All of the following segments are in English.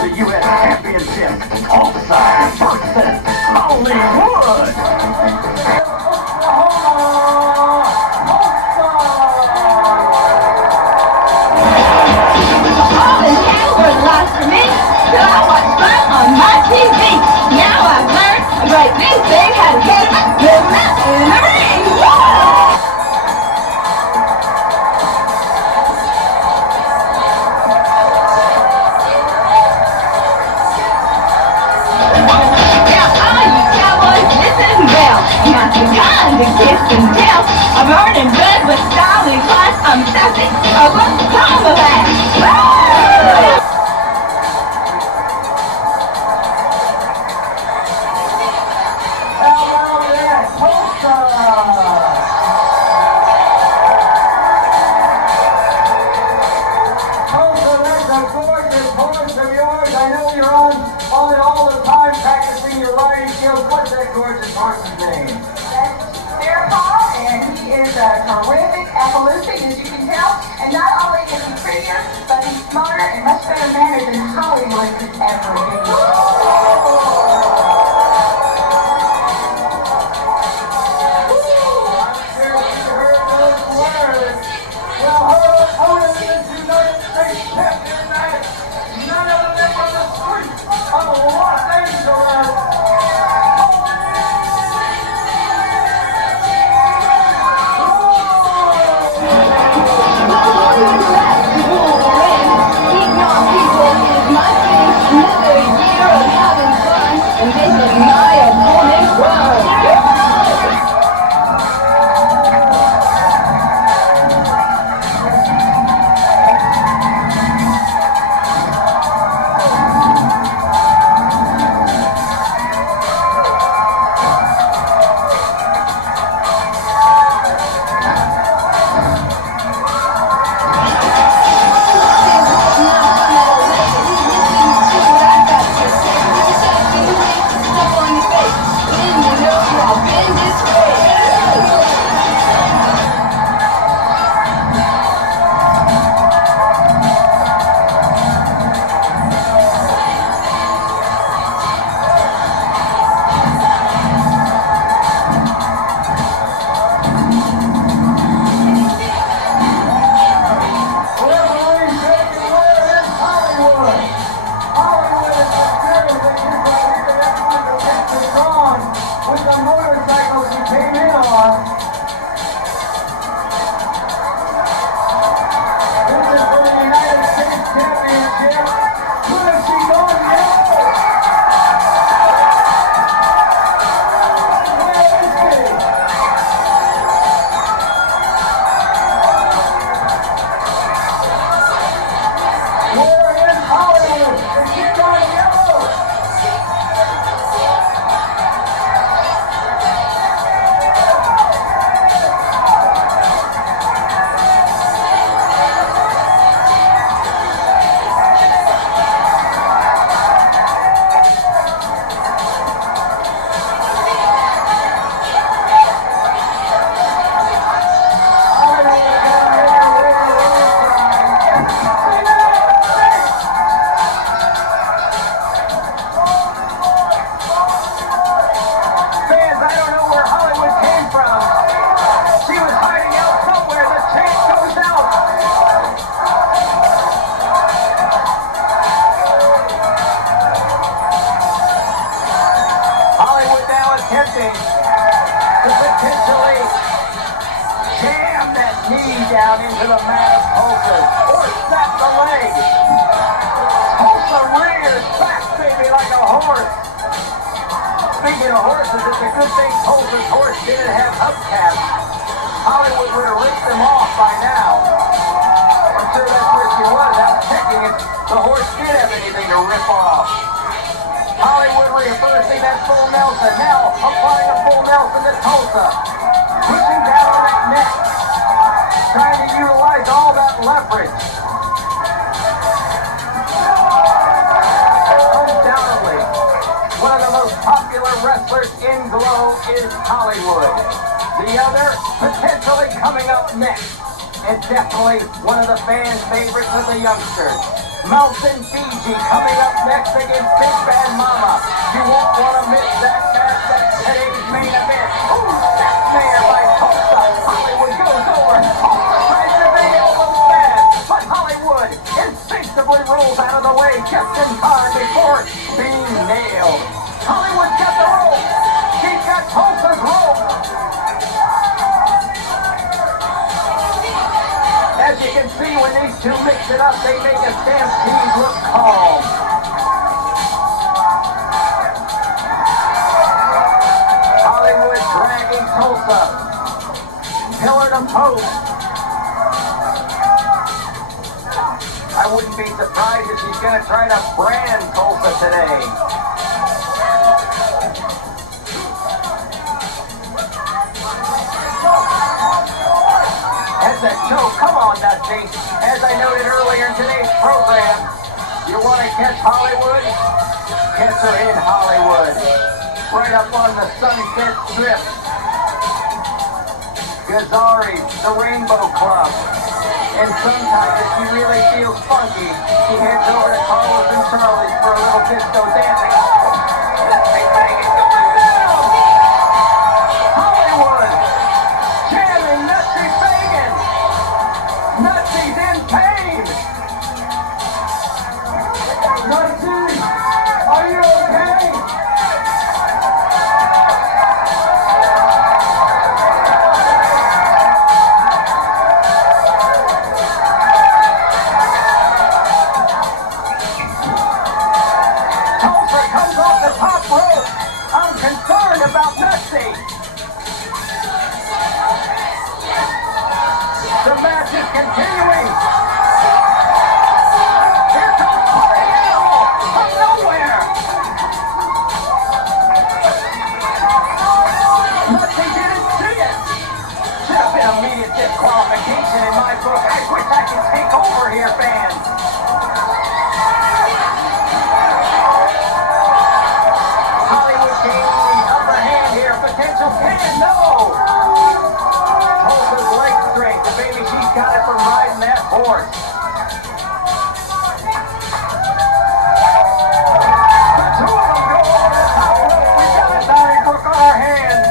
the U.S. Championship. Tulsa versus Hollywood. All the cattle were lost for me till I watched fun on my TV. Now I've learned a great big thing how to get them, live them out in a ring. To kiss and tell, I'm earning bread with style and class. I'm sassy, Oklahoma Lass. Hello there, Tulsa! Tulsa, that's a gorgeous horse of yours. I know you're on it all the time practicing your riding skills. What's that gorgeous horse's name? And he is a terrific evolution, as you can tell. And not only is he prettier, but he's smarter and much better mannered than Hollywood could ever be. Down into the mat of Tulsa, or snap the leg. Tulsa rears back, baby, like a horse. Speaking of horses, it's a good thing Tulsa's horse didn't have hubcaps. Hollywood would have ripped them off by now. I'm sure that's where she was, out checking if the horse did have anything to rip off. Hollywood reversing that full Nelson, now applying a full Nelson to Tulsa. Pushing down on that neck. Trying to utilize all that leverage. Undoubtedly, one of the most popular wrestlers in Glow is Hollywood. The other, potentially coming up next, and definitely one of the fan favorites of the youngsters. Mountain Fiji coming up next. next against Big Bad Mama. You won't want to miss that match. That's today's main event. Ooh, snapmare by Tulsa. Hollywood goes over. Tulsa tries to make it almost bad, but Hollywood instinctively rolls out of the way just in time before being nailed. Hollywood's got the rope. She's got Tulsa's rope. As you can see, when these two mix it up, they make a stampede look calm. Hollywood dragging Tulsa. Pillar to post. I wouldn't be surprised if she's going to try to brand Tulsa today. That's a choke. Come on, Dusty. As I noted earlier in today's program, you want to catch Hollywood? Catch her in Hollywood. Right up on the Sunset Strip. Gazzari's, the Rainbow Club. And sometimes if she really feels funky, she heads over to Carlos and Charlie's for a little disco dancing. Oh! Dusty Vegas going down! Hollywood! Jamming Nutsy Fagan! Nutsy's in pain! Nutsy! Are you okay? Tulsa comes off the top rope. I'm concerned about Nutsy. The match is continuing. Here comes Party Animal from nowhere. Nutsy didn't see it. Should have been immediate disqualification in my book. I wish I could take over here, fans. Hollywood gaining the upper hand here. Potential pin. No. Tulsa's leg strength. The baby, she's got it from riding that horse. The two of them go over the top rope. We got a Donnybrook on our hands.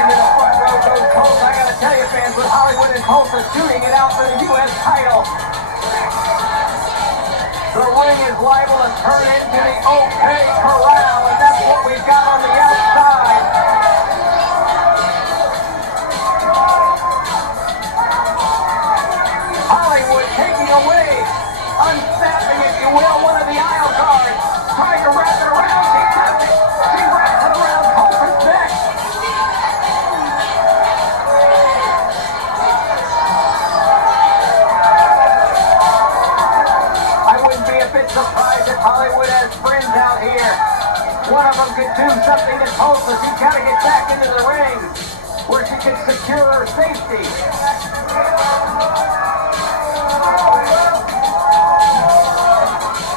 Into the front row goes Tulsa. I gotta tell you, fans, with Hollywood and Tulsa shooting it out for the U.S. title. The ring is liable to turn into the OK Corral, and that's what we've got on the outside. Hollywood taking away, unstaffing, if you will, one of the aisle guards, trying to wrap it around. She does it. She wraps it around Tulsa's neck. I wouldn't be a bit surprised if Hollywood has friends out here. One of them could do something to Tulsa. She's got to get back into the ring where she can secure her safety.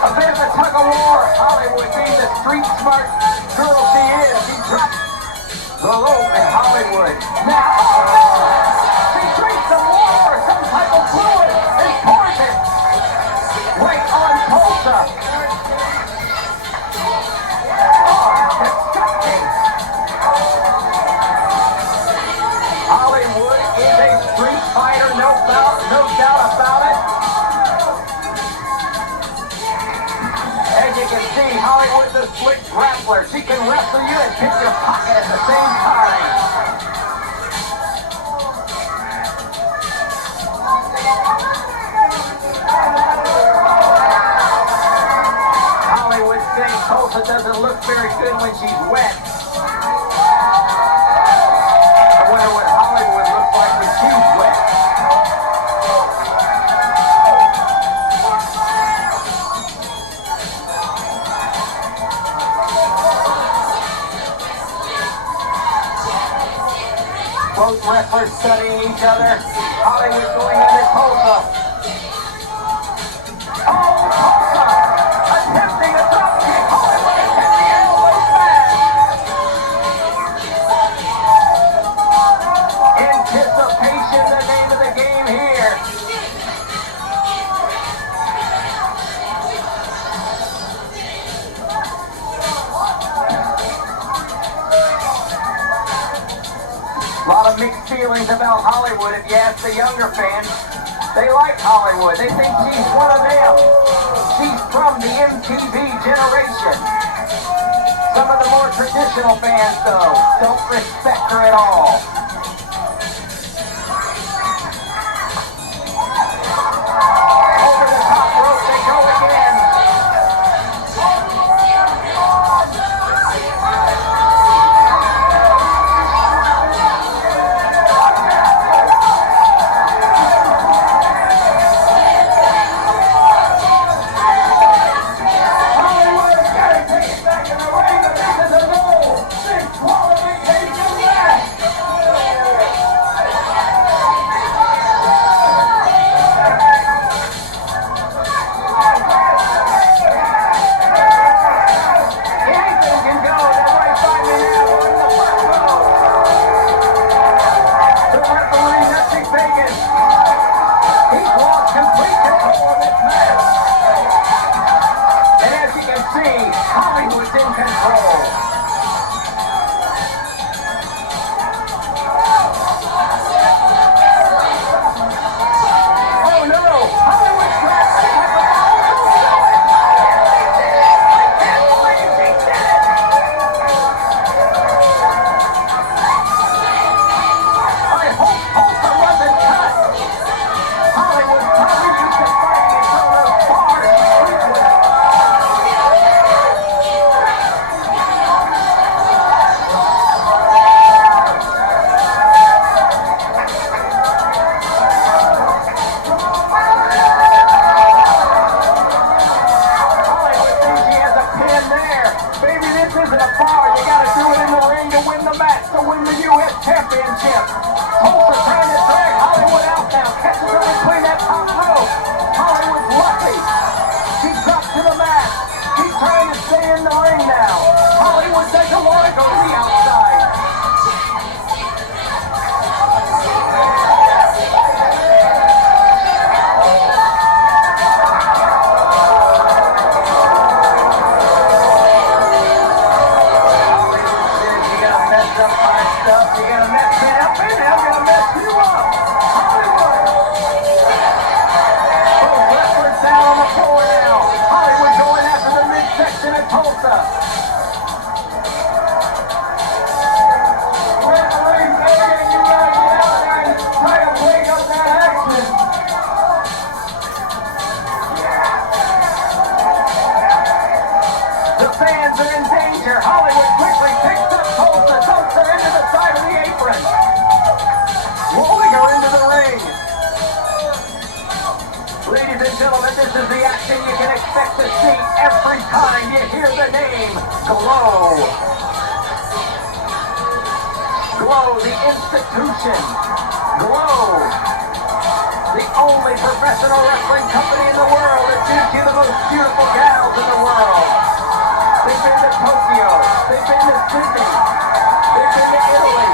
A bit of a tug of war. Hollywood, being the street smart girl she is, she drops the rope in Hollywood. Now, she drinks some water or some type of fluid and pours it right on Tulsa. Oh, disgusting. Hollywood is a street fighter, no doubt about it. As you can see, Hollywood's a slick grappler. She can wrestle you and pick your pocket at the same time. Hollywood saying Tulsa doesn't look very good when she's wet. I wonder what Hollywood looks like when she's wet. Both wrestlers studying each other. Hollywood going under Tulsa. Oh, Tulsa! Attempting a drop kick. Hollywood is hit the elbow back. Anticipation, the name of the game here. mixed feelings about Hollywood if you ask the younger fans. They like Hollywood. They think she's one of them. She's from the MTV generation. Some of the more traditional fans, though, don't respect her at all. Over the top rope they go again. Hollywood's in control. Oh no! Hollywood's grasping at the ball. I can't believe she did it! I hope Tulsa wasn't cut. Hollywood probably used to fight in some of those bars frequently. You gotta do it in the ring to win the match, to win the U.S. Championship. Tulsa trying to drag Hollywood out now. Catches her between that top rope. Hollywood's lucky. She drops to the mat. She's trying to stay in the ring now. Hollywood doesn't want to go to the outside. You're gonna mess me up, baby. I'm gonna mess you up. Hollywood. Both wrestlers down on the floor now. Hollywood going after the midsection of Tulsa. Referee saying you gotta get out there and try to break up that action. The fans are in danger. Hollywood quickly picks up Tulsa. Tulsa into the side of the apron. Rolling her into the ring. Ladies and gentlemen, this is the action you can expect to see every time you hear the name Glow. Glow, the institution. Glow, the only professional wrestling company in the world that gives you the most beautiful gals in the world. They've been to Tokyo. They've been to Sydney. They've been to Italy.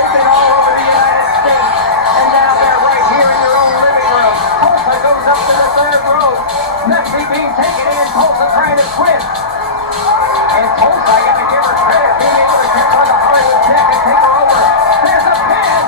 They've been all over the United States. And now they're right here in your own living room. Tulsa goes up to the third rope. Messi being taken in. Tulsa trying to twist. And Tulsa, I gotta give her credit, being able to grip on the Hollywood neck and take her over. There's a pin.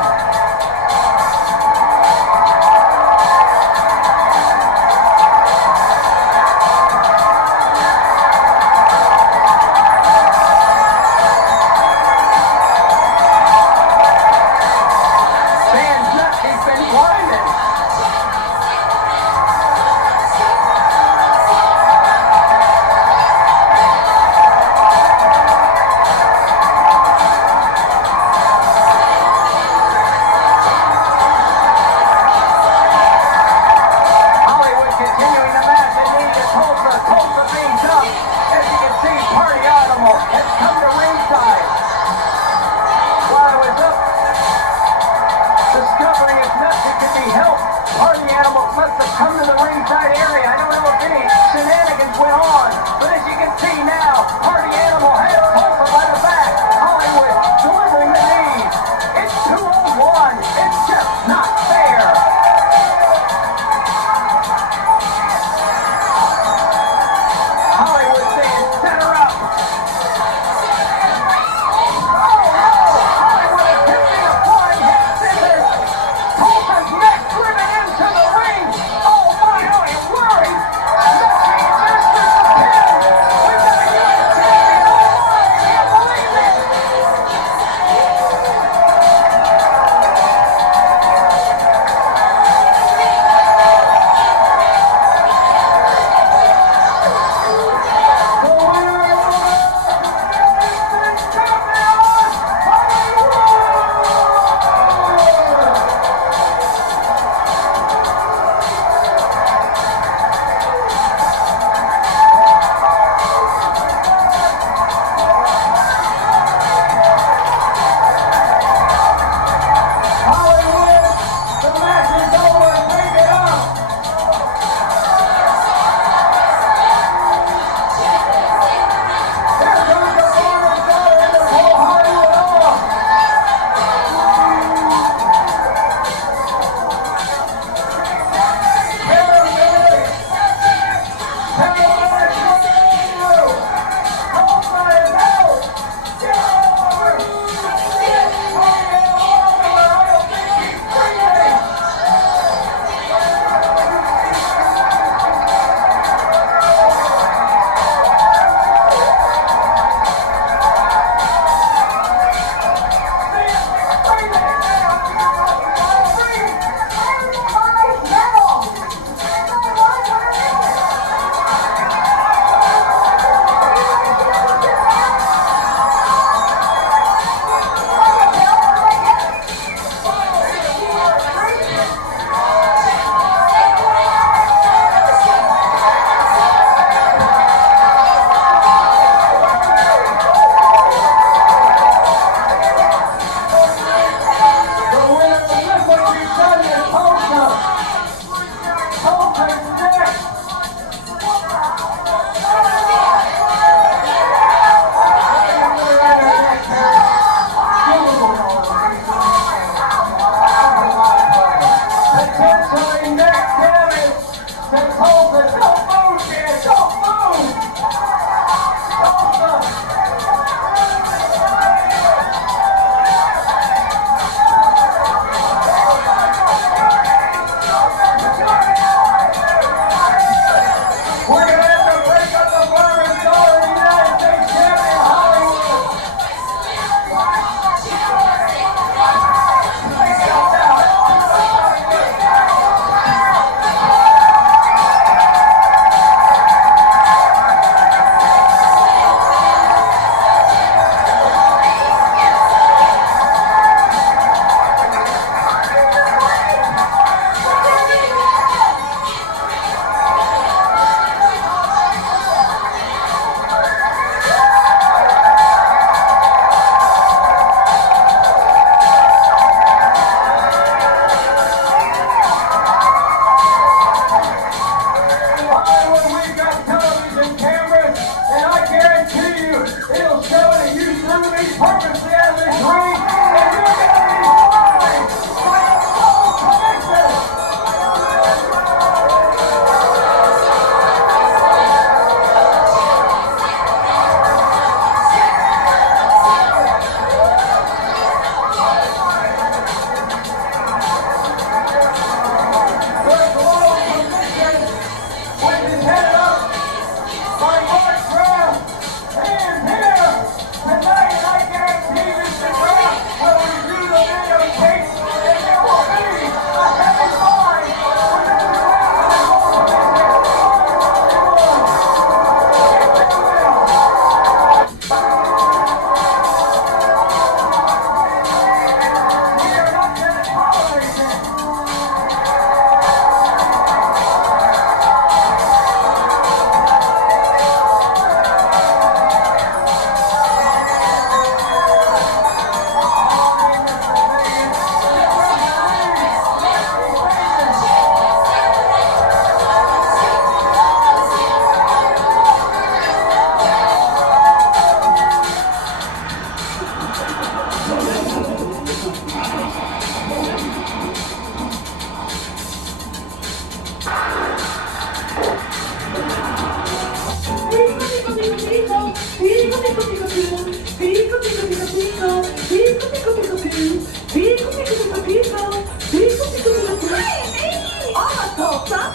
Tulsa.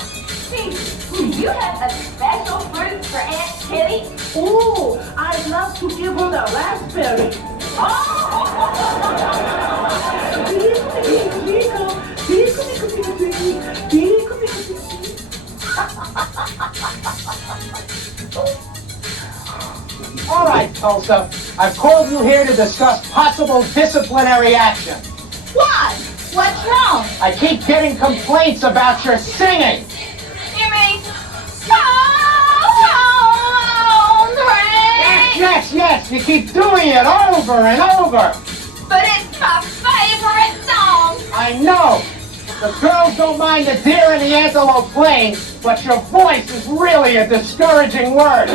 Do you have a special fruit for Aunt Kitty? Oh, I'd love to give her the raspberry. All right, Tulsa. I've called you here to discuss possible disciplinary action. Why? What's wrong? I keep getting complaints about your singing. You mean, come on, train? Yes. You keep doing it over and over. But it's my favorite song. I know. The girls don't mind the deer and the antelope playing, but your voice is really a discouraging word.